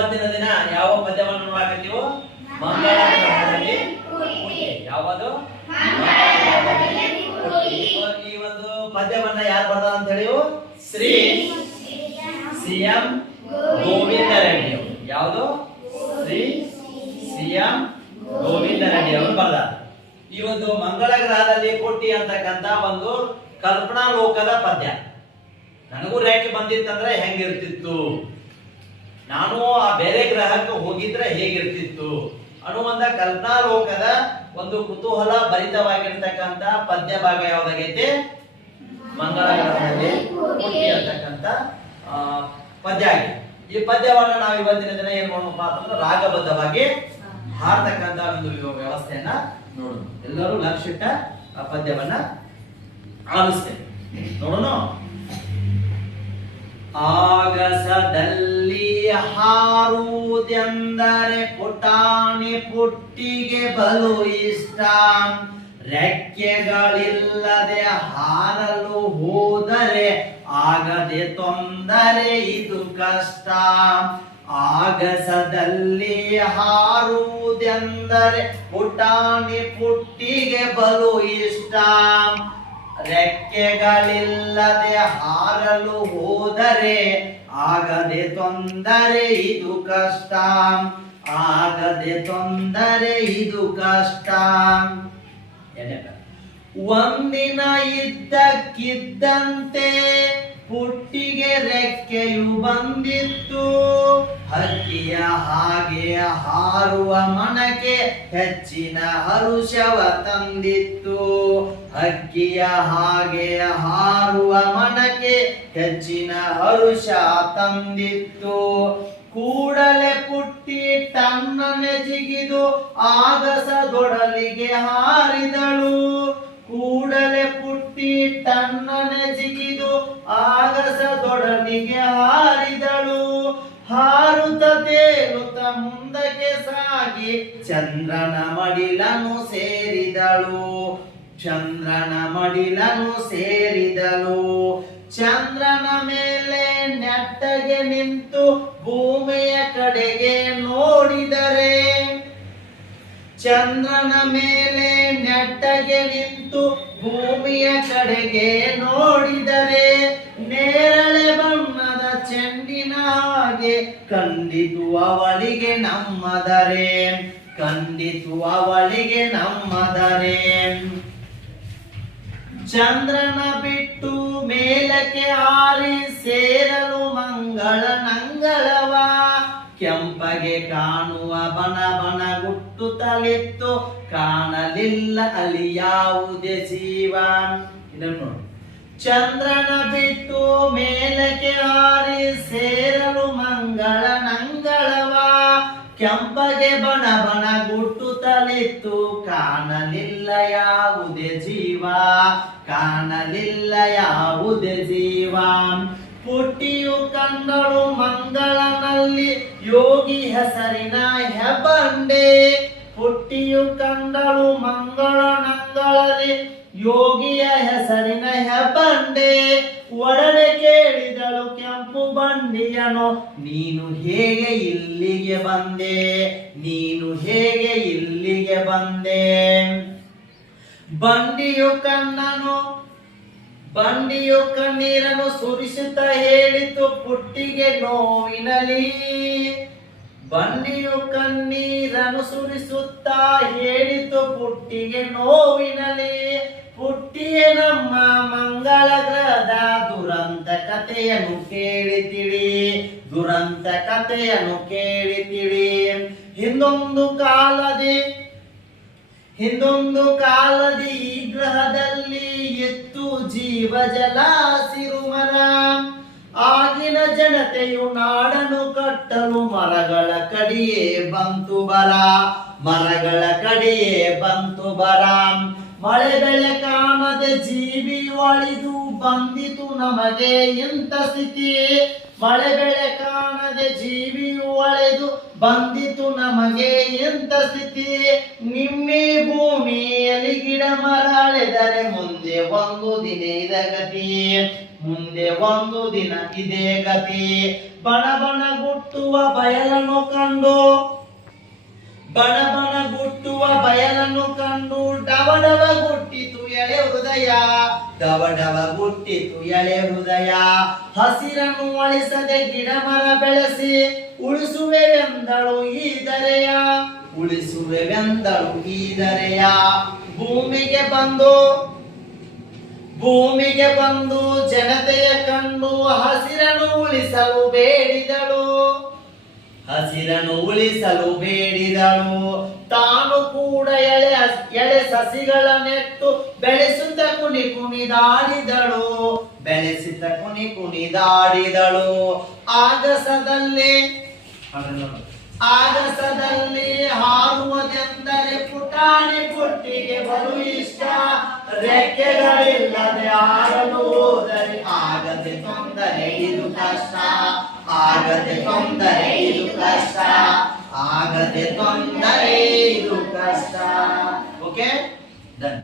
ಇವತ್ತಿನ ದಿನ ಯಾವ ಪದ್ಯವನ್ನು ನೋಡಾಕತ್ತೀವೋ ಮಂಗಳ ಗ್ರಹದಲ್ಲಿ. ಯಾವುದು? ಈ- ಒಂದು ಪದ್ಯವನ್ನ ಯಾರು ಬರ್ತಾರ ಅಂತ ಹೇಳಿ ಶ್ರೀ ಸಿ ಎಂ ಗೋವಿಂದ ರೆಡ್ಡಿ ಯಾವುದು? ಶ್ರೀ ಸಿ ಎಂ ಗೋವಿಂದ ರೆಡ್ಡಿ ಅವರು ಬರ್ದಾರ ಈ ಒಂದು ಮಂಗಳ ಗ್ರಹದಲ್ಲಿ ಕೊಟ್ಟಿ ಅಂತಕ್ಕಂತ ಒಂದು ಕಲ್ಪನಾ ಲೋಕದ ಪದ್ಯ. ನನಗೂ ರೇಖೆ ಬಂದಿತ್ತಂದ್ರೆ ಹೆಂಗಿರ್ತಿತ್ತು? ನಾನು ಆ ಬೇರೆ ಗ್ರಹಕ್ಕೆ ಹೋಗಿದ್ರೆ ಹೇಗಿರ್ತಿತ್ತು? ಅನ್ನುವಂತ ಕಲ್ಪನಾ ಲೋಕದ ಒಂದು ಕುತೂಹಲ ಭರಿತವಾಗಿರ್ತಕ್ಕಂತ ಪದ್ಯ ಭಾಗ ಯಾವ್ದಾಗೈತೆ? ಮಂಗಳ ಗ್ರಹದಲ್ಲಿ ಅಂತಕ್ಕಂತ ಪದ್ಯ ಆಗಿದೆ. ಈ ಪದ್ಯವನ್ನು ನಾವು ಇವತ್ತಿನ ದಿನ ಏನ್ ಮಾಡೋಣಪ್ಪ ಅಂತಂದ್ರೆ ರಾಗಬದ್ಧವಾಗಿ ಹಾರತಕ್ಕಂತ ಒಂದು ವ್ಯ- ವ್ಯವಸ್ಥೆಯನ್ನ ನೋಡೋಣ. ಎಲ್ಲರೂ ಲಕ್ಷಿಟ್ಟ ಆ ಪದ್ಯವನ್ನ ಆಲಿಸ್ತೇವೆ. ನೋಡೋಣ. ಆಗಸದಲ್ಲಿ ಹಾರುವುದೆಂದರೆ ಪುಟಾಣಿ ಪುಟ್ಟಿಗೆ ಬಲು ಇಷ್ಟ. ರೆಕ್ಕೆಗಳಿಲ್ಲದೆ ಹಾರಲು ಹೋದರೆ ಆಗದೆ ತೊಂದರೆ ಇದು ಕಷ್ಟ. ಆಗಸದಲ್ಲಿ ಹಾರುವುದೆಂದರೆ ಪುಟಾಣಿ ಪುಟ್ಟಿಗೆ ಬಲು ಇಷ್ಟ. ರೆಕ್ಕೆಗಳಿಲ್ಲದೆ ಹಾರಲು ಹೋದರೆ ಆಗದೆ ತೊಂದರೆ ಇದು ಕಷ್ಟ. ಆಗದೆ ತೊಂದರೆ ಇದು ಕಷ್ಟ. ಒಂದಿನ ಇದ್ದಕ್ಕಿದ್ದಂತೆ ಪುಟ್ಟಿಗೆ ರೆಕ್ಕೆಯು ಬಂದಿತ್ತು. ಹಕ್ಕಿಯ ಹಾಗೆ ಹಾರುವ ಮನಕೆ ಹೆಚ್ಚಿನ ಹರುಷವ ತಂದಿತ್ತು. ಹಕ್ಕಿಯ ಹಾಗೆ ಹಾರುವ ಮನಕೆ ಹೆಚ್ಚಿನ ಹರುಷ ತಂದಿತ್ತು. ಕೂಡಲೇ ಪುಟ್ಟಿ ತನ್ನನೆ ಜಿಗಿದು ಆಗಸದೊಡಲಿಗೆ ಹಾರಿದಳು. ಕೂಡಲೇ ಪುಟ್ಟಿ ತನ್ನನೆ ಜಿಗಿದು ಆಗಸದೊಡಲಿಗೆ ಹಾರಿ ತೇಲುತ್ತ ಮುಂದಕ್ಕೆ ಸಾಗಿ, ಚಂದ್ರನ ಮಡಿಲನು ಸೇರಿದಳು. ಚಂದ್ರನ ಮಡಿಲನು ಸೇರಿದಳು. ಚಂದ್ರನ ಮೇಲೆ ನೆಟ್ಟಗೆ ನಿಂತು ಭೂಮಿಯ ಕಡೆಗೆ ನೋಡಿದರೆ, ಚಂದ್ರನ ಮೇಲೆ ನೆಟ್ಟಗೆ ನಿಂತು ಭೂಮಿಯ ಕಡೆಗೆ ನೋಡಿದರೆ. ಕಂಡಿತು ಅವಳಿಗೆ ನಮ್ಮದರೆ ಕಂಡಿತು ಅವಳಿಗೆ ನಮ್ಮದರೆ. ಚಂದ್ರನ ಬಿಟ್ಟು ಮೇಲಕ್ಕೆ ಹಾರಿ ಸೇರಲು ಮಂಗಳ ನಂಗಳವ. ಕೆಂಪಗೆ ಕಾಣುವ ಬನ ಬನ ಗುಟ್ಟು ತಲೆತ್ತು ಕಾಣಲಿಲ್ಲ ಅಲ್ಲಿ ಯಾವುದೇ ಜೀವ ಇದನ್ನು ಚಂದ್ರನ ಬಿಟ್ಟು ಮೇಲಕ್ಕೆ ಹಾರಿ ಸೇರಲು ಮಂಗಳ ಕೆಂಪಗೆ ಬಣ ಬಣ ಗುಟ್ಟುತ್ತಲಿತ್ತು ಕಾಣಲಿಲ್ಲ ಯಾವುದೇ ಜೀವ, ಕಾಣಲಿಲ್ಲ ಯಾವುದೇ ಜೀವ. ಪುಟ್ಟಿಯು ಕಂಡಳು ಮಂಗಳನಲ್ಲಿ, ಯೋಗಿ ಹೆಸರಿನ ಹೆಬಂಡೆ ಪುಟ್ಟಿಯು ಕಂಡಳು ಮಂಗಳನಂಗಳಲ್ಲಿ ಯೋಗಿಯ ಹೆಸರಿನ ಹೆಬಂಡೆ ಒಡನೆ ಕೇಳಿದಳು ಕೆಂಪು ಬಂಡಿಯನು ನೀನು ಹೇಗೆ ಇಲ್ಲಿಗೆ ಬಂದೆ? ನೀನು ಹೇಗೆ ಇಲ್ಲಿಗೆ ಬಂದೆ? ಬಂಡಿಯು ಕಣ್ಣನು, ಬಂಡಿಯು ಕಣ್ಣೀರನ್ನು ಸುರಿಸುತ್ತಾ ಹೇಳಿತು ಪುಟ್ಟಿಗೆ ನೋವಿನಲಿ. ಬಂಡಿಯು ಕಣ್ಣೀರನ್ನು ಸುರಿಸುತ್ತಾ ಹೇಳಿತು ಪುಟ್ಟಿಗೆ ನೋವಿನಲಿ. ಪುಟ್ಟಿಯೇ ನಮ್ಮ ಮಂಗಳ ಗ್ರಹದ ದುರಂತ ಕಥೆಯನ್ನು ಕೇಳಿತಿಳಿ ದುರಂತ ಕಥೆಯನ್ನು ಕೇಳಿತಿಳಿ ಹಿಂದೊಂದು ಕಾಲದಿ ಹಿಂದೊಂದು ಕಾಲದಿ ಈ ಗ್ರಹದಲ್ಲಿ ಎತ್ತು ಜೀವ ಜಲ ಸಿರುಮರ. ಆಗಿನ ಜನತೆಯು ನಾಡನ್ನು ಕಟ್ಟಲು ಮರಗಳ ಕಡಿಯೇ ಬಂತು ಬರ, ಮರಗಳ ಕಡಿಯೇ ಬಂತು ಬರ. ಮಳೆ ಬೆಳೆ ಕಾಣದೆ ಜೀವಿ ಒಳಿದು ಬಂದಿತು ನಮಗೆ ಇಂಥ ಸ್ಥಿತಿ. ಮಳೆ ಬೆಳೆ ಕಾಣದೆ ಜೀವಿ ಒಳೆದು ಬಂದಿತು ನಮಗೆ ಎಂತ ಸ್ಥಿತಿ. ನಿಮ್ಮೆ ಭೂಮಿಯಲ್ಲಿ ಗಿಡ ಮರ ಅಳೆದರೆ ಮುಂದೆ ಒಂದು ದಿನ ಇದ ಗತಿ. ಮುಂದೆ ಒಂದು ದಿನ ಇದೇ ಗತಿ. ಬಣ ಬಣ ಗುಟ್ಟುವ ಬಯಲನ್ನು ಕಂಡು ಬಣ ಬಣ ಗುಟ್ಟುವ ಬಯಲನ್ನು ಕಂಡು ಡವ ಡವ ಗುಟ್ಟಿತು ಎಳೆ ಹೃದಯ. ಡವ ಡವ ಗುಟ್ಟಿತು ಎಳೆ ಹೃದಯ. ಹಸಿರನ್ನು ಅಳಿಸದೆ ಗಿಡ ಮರ ಬೆಳೆಸಿ ಉಳಿಸುವೆವೆಂದಳು ಈ ದರೆಯ. ಉಳಿಸುವೆವೆಂದಳು ಈ ದರೆಯ. ಭೂಮಿಗೆ ಬಂದು ಭೂಮಿಗೆ ಬಂದು ಜನತೆಯ ಕಂಡು ಹಸಿರನ್ನು ಉಳಿಸಲು ಬೇಡಿದಳು. ಹಸಿರನ್ನು ಉಳಿಸಲು ಬೇಡಿದಳು ತಾನು ಕೂಡ ಎಳೆ ಎಳೆ ಸಸಿಗಳ ನೆಟ್ಟು ಬೆಳೆಸುತ್ತ ಕುಣಿ ಕುಣಿದಾಡಿದಳು. ಬೆಳೆಸಿದ ಕುಣಿ ಕುಣಿದಾಡಿದಳು. ಆಗಸದಲ್ಲಿ ಆಗಸದಲ್ಲಿ ಹಾರುವುದೆಂದರೆ ಪುಟಾಣಿ ಪುಟ್ಟಿಗೆ ಬಲು ಇಷ್ಟ. ರೆಕ್ಕೆಗಳಿಲ್ಲದೆ ಹಾರಲು ಹೋದರೆ ಆಗದೆ ತೊಂದರೆ, ಇದು ಕಷ್ಟ. ಆಗದೆ ತೊಂದರೆ ಇದು ಕಷ್ಟ. ಆಗದೆ ತೊಂದರೆ ಇದು ಕಷ್ಟ. Okay done